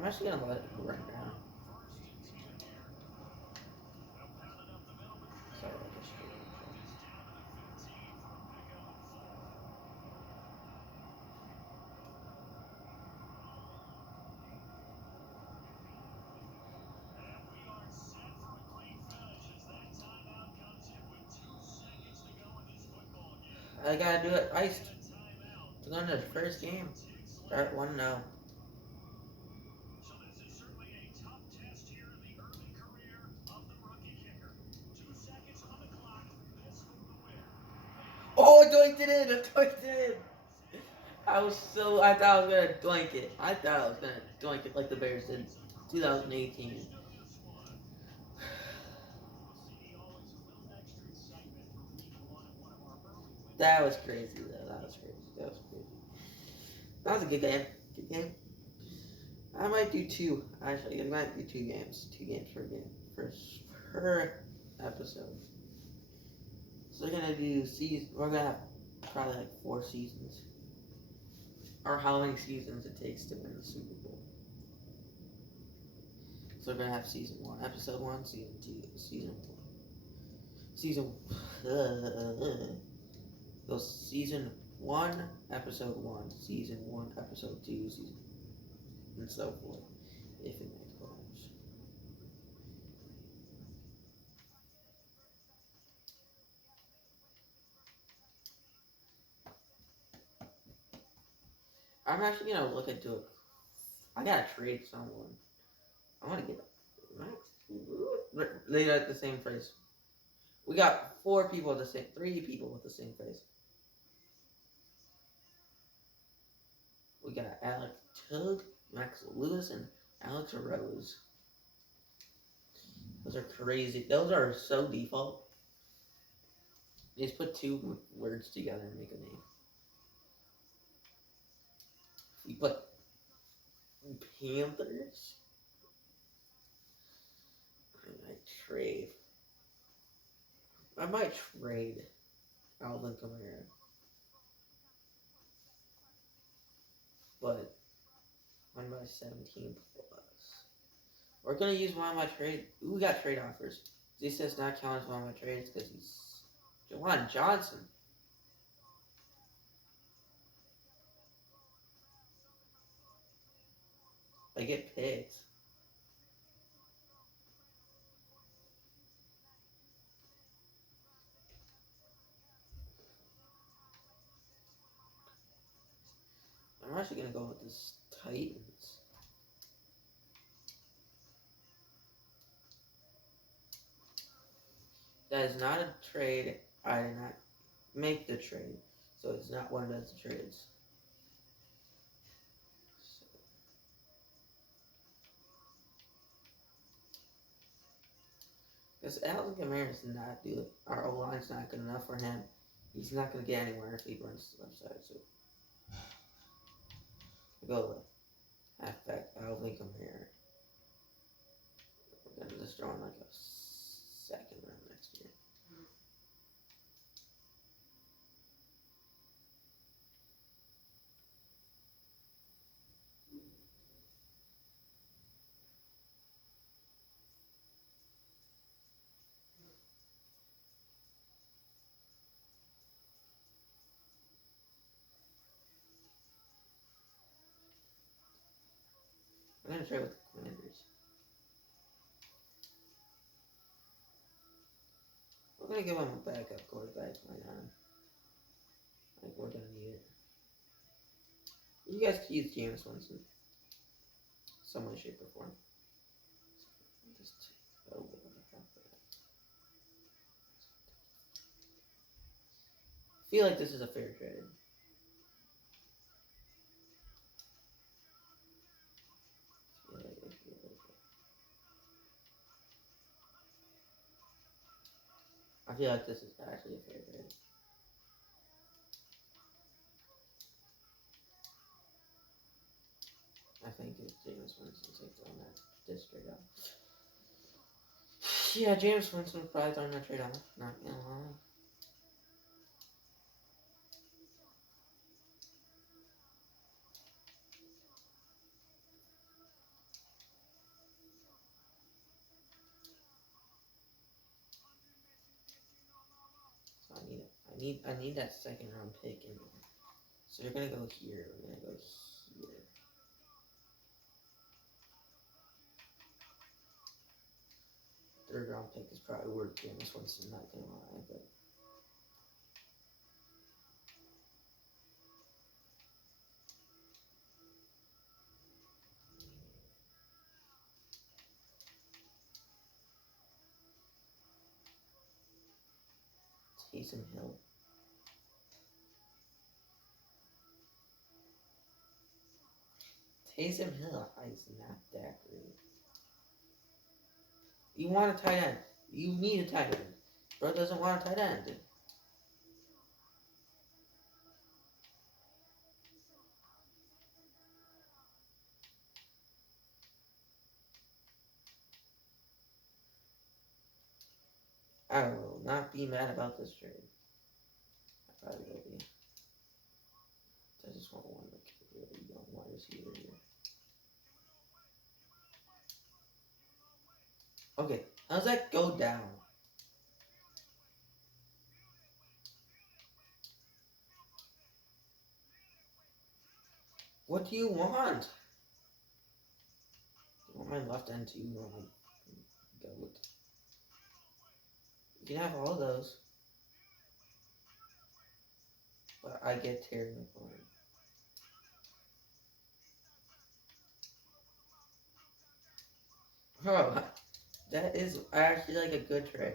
I'm actually gonna let it run down. Sorry about this. I gotta do it iced. To go into the first game. Start 1-0. Oh, I doinked it in! I doinked it in! I thought I was gonna doink it. I thought I was gonna doink it like the Bears did 2018. That was crazy, though. That was crazy. That was crazy. That was a good game. Good game. I might do two. Actually, I might do 2 games. 2 games per game. Per episode. So we're gonna do season. We're gonna have probably like 4 seasons. Or how many seasons it takes to win the Super Bowl. So we're gonna have season 1, episode 1, season 2, season. Goes season 1, episode 1, season 1, episode 2, season, and so forth. If it makes sense. I'm actually gonna look into it. I gotta trade someone. I wanna get Max. They got the same phrase. We got 3 people with the same phrase. We got Alex Tug, Max Lewis, and Alex Rose. Those are crazy. Those are so default. You just put 2 words together and make a name. You put Panthers. I might trade Alvin Kamara. But 1/17 plus. We're gonna use one of my trade. Ooh, we got trade offers. This does not count as one of my trades because he's Jawan Johnson. I get picked. I'm actually gonna go with this Titans. That is not a trade. I did not make the trade, so it's not one of those trades. Because Alvin Kamara is not good. Our O line's not good enough for him. He's not gonna get anywhere if he runs to the left side. So I go with halfback Alvin Kamara. We're gonna just draw in like a second round next year. We're gonna trade with the Commanders. We're gonna give him a backup quarterback. Why not? Like we're gonna need it. You guys could use James Winston, some way, shape, or form. Just oh, I feel like this is a fair trade. I feel like this is actually a fair trade. I think it's James Winston takes on that this trade off. Yeah, James Winston probably throwing that trade off. Not gonna lie. I need that second round pick in there. So you're gonna go here. We're gonna go here. Third round pick is probably worth Jameis Winston, not gonna lie, but Taysom Hill. Taysom Hill is not that great. You want a tight end. You need a tight end. Bro doesn't want a tight end. I will not be mad about this trade. I probably will be. I just want one really young wide receiver here. Okay, how's that go down? What do you want? You want my left end too? You want my goat? You can have all those. But I get Terry McLaurin. Bro, that is actually like a good trade.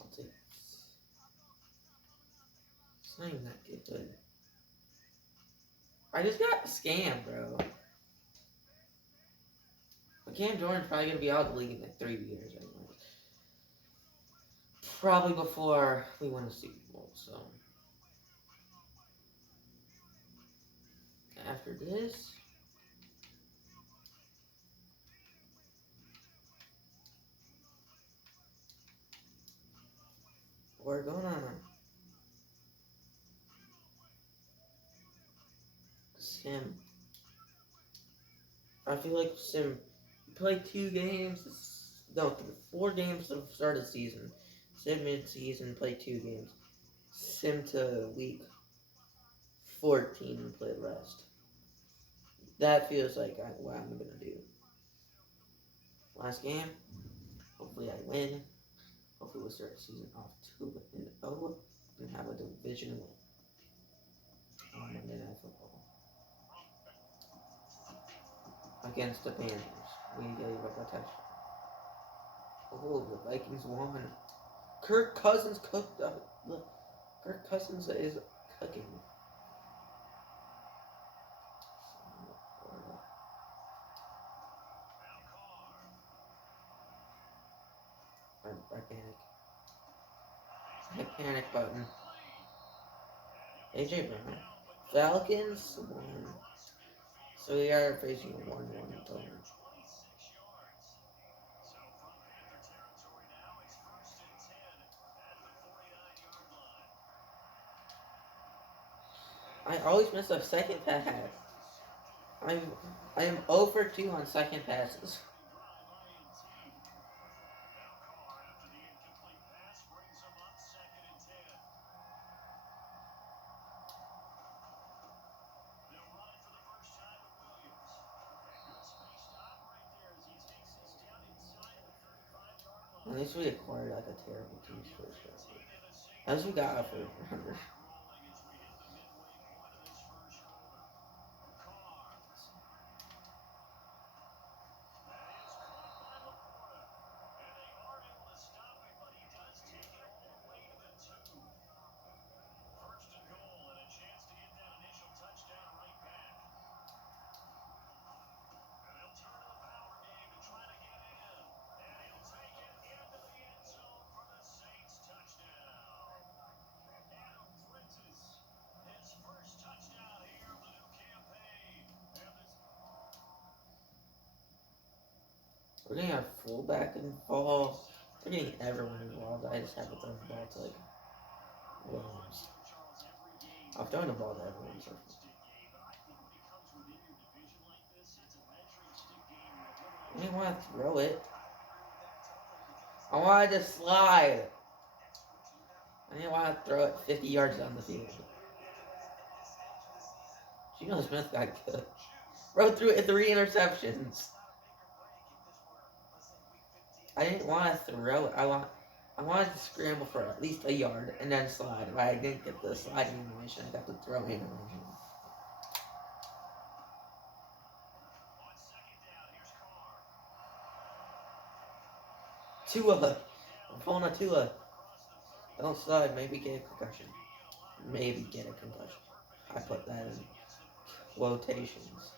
I'll take it. It's not even that good. I just got scammed, bro. But Cam Jordan's probably going to be out of the league in like 3 years anyway. Probably before we win a Super Bowl, so. After this, we're going on a Sim. I feel like Sim played 2 games. No, 4 games to start the season. Sim mid-season played 2 games. Sim to week 14 and play the rest. That feels like what I'm going to do. Last game, hopefully I win. Hopefully we'll start the season off 2-0 and have a division win on Monday Night Football against the Panthers. We gave up a touchdown. Oh, the Vikings won. Kirk Cousins cooked up. Look, Kirk Cousins is cooking. I panic. I panic button. AJ Brown. Falcons won. So we are facing a 1-1 total. I always miss a second pass. I am 0 for 2 on second passes. At least we acquired like a terrible team's first round. At least we got a first rounder. We're getting our fullback involved. We're getting everyone involved. I just have to throw the ball to like Williams. I'm throwing the ball to everyone. So. I didn't want to throw it. I wanted to slide. I didn't want to throw it 50 yards down the field. Geno Smith got good. Bro threw it 3 interceptions. I didn't want to throw it. I wanted to scramble for at least a yard and then slide. If I didn't get the sliding animation, I got the throw animation. Tua. I'm pulling a Tua. Don't slide. Maybe get a concussion. Maybe get a concussion. I put that in quotations.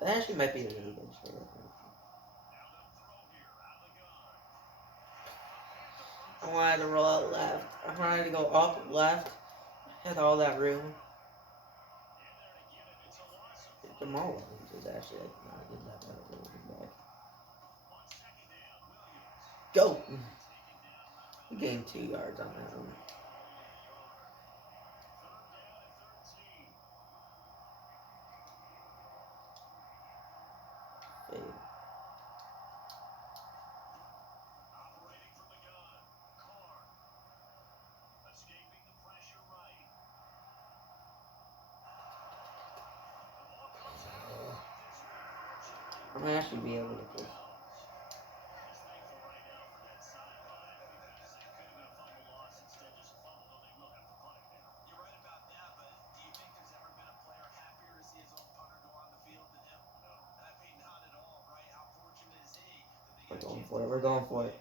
That actually might be a really good trade. I wanted to roll out left. I wanted to go up left. Had all that room. Jamal Williams is actually like, not good that bad of a running back. Go! We gained 2 yards on that one. Fade. I might actually be able to push. We're going for it. We're going for it.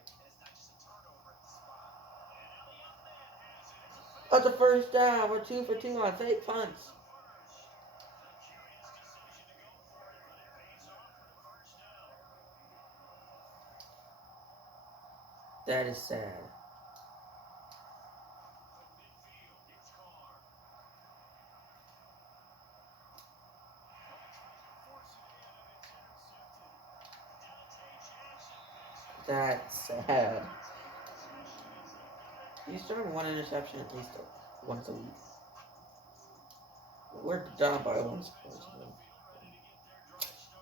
That's a first down. We're 2 for 2 on fake punts. That is sad. That's sad. He's throwing 1 interception at least once a week. We're down by 1 score.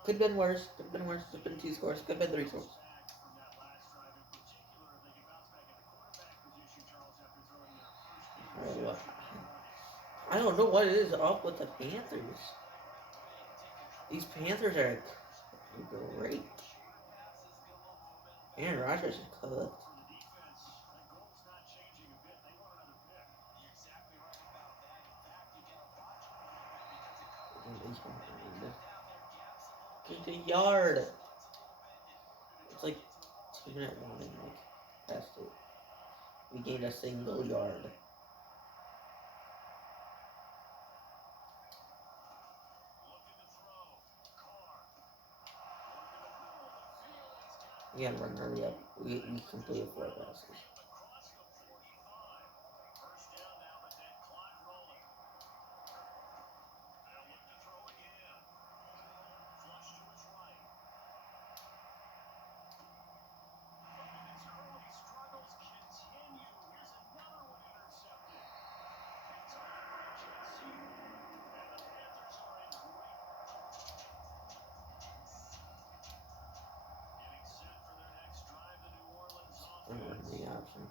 Could have been worse. Could have been worse. Could have been 2 scores. Could have been 3 scores. I don't know what it is up with the Panthers. These Panthers are great. Aaron Rodgers is cooked. Get the yard. It's like 2-minute warning, like past it. We gained a single yard. We gotta run, hurry up. We completed 4 passes. The option.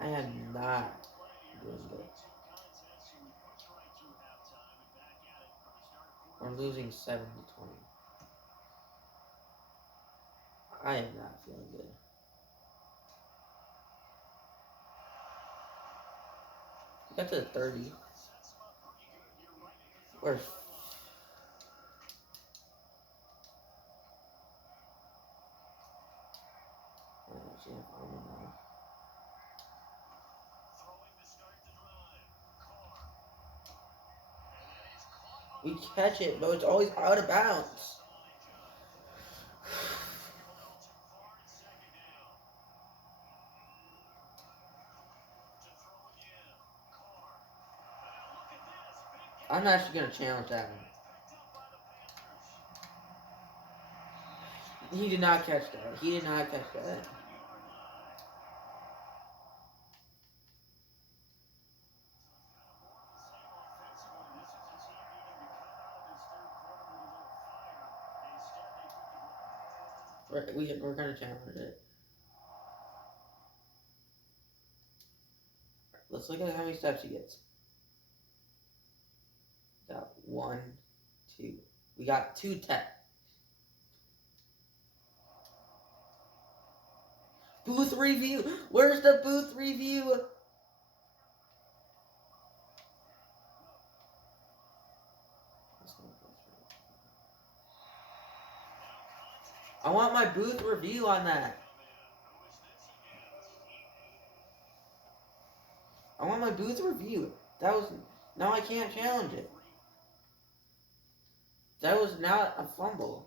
I am not doing good. We're losing 7 to 20. I am not feeling good. We got to the 30. We're we catch it, but it's always out of bounds. I'm actually gonna challenge that one. He did not catch that. He did not catch that. We're gonna challenge it. Let's look at how many steps he gets. Got 1, 2. We got 2 10. Booth review. Where's the booth review? I want my booth review on that. I want my booth review. That was... Now I can't challenge it. That was not a fumble.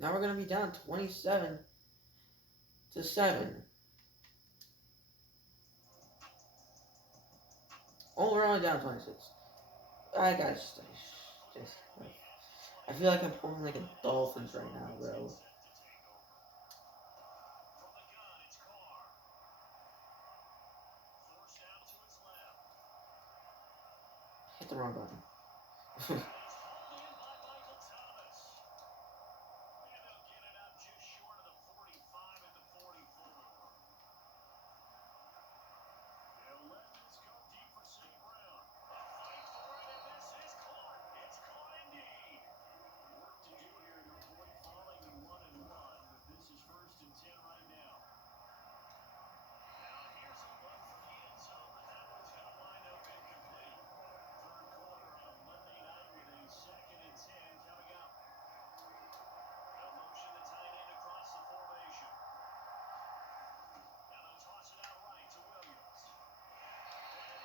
Now we're going to be down 27-7. Oh, we're only down 26. I gotta just I feel like I'm pulling like a Dolphins right now, bro. Hit the wrong button.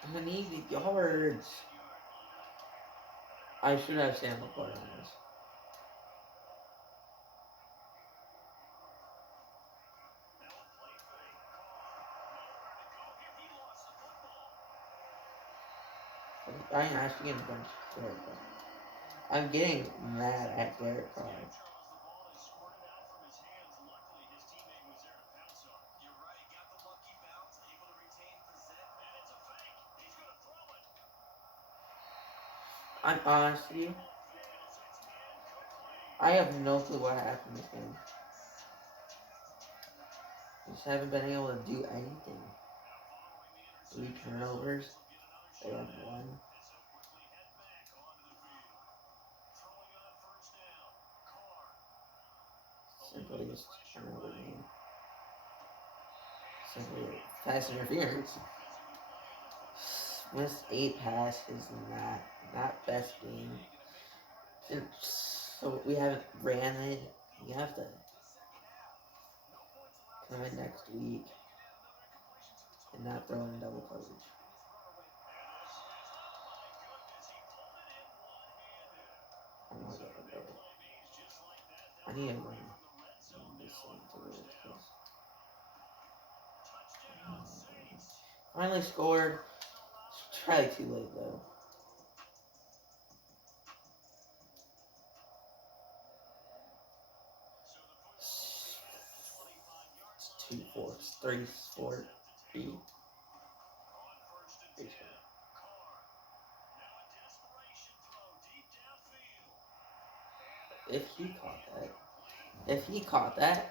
I'm gonna need the yards. I should have Sam McCoy on this. I ain't actually getting a bunch of Derek Carr. I'm getting mad at Derek Carr. I'm honest with you. I have no clue what happened this game. Just haven't been able to do anything. 3 turnovers. They have 1. Simply just turnover game. Simply pass interference. Missed 8 passes in that best game. And so we haven't ran it. You have to come in next week and not throw in double coverage. Oh my god, bro. I need a win. Finally scored. Try too late though. It's 2-4. It's 3-4. If he caught that.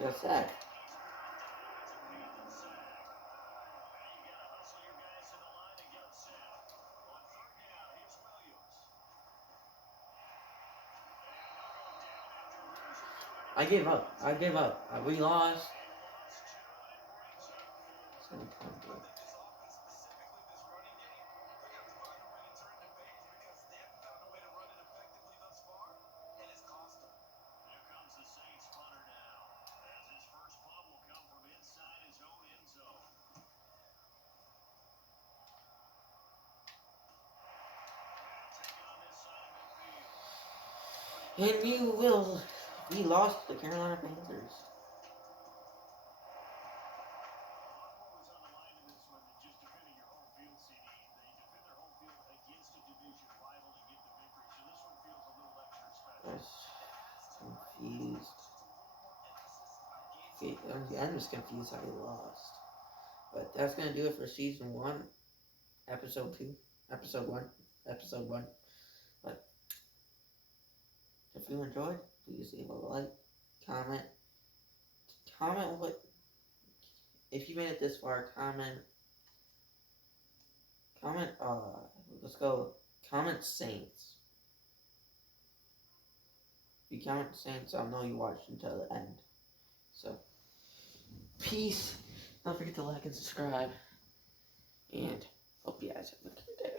Yes, that. I gave up. We lost. And you will be lost to the Carolina Panthers. Confused. Okay, I'm just confused how he lost. But that's gonna do it for season 1, episode 2, episode 1. But if you enjoyed, please leave a like, comment what if you made it this far. Comment. Let's go. Comment Saints. If you comment Saints, I'll know you watched until the end. So, peace. Don't forget to like and subscribe. And hope you guys have a good day.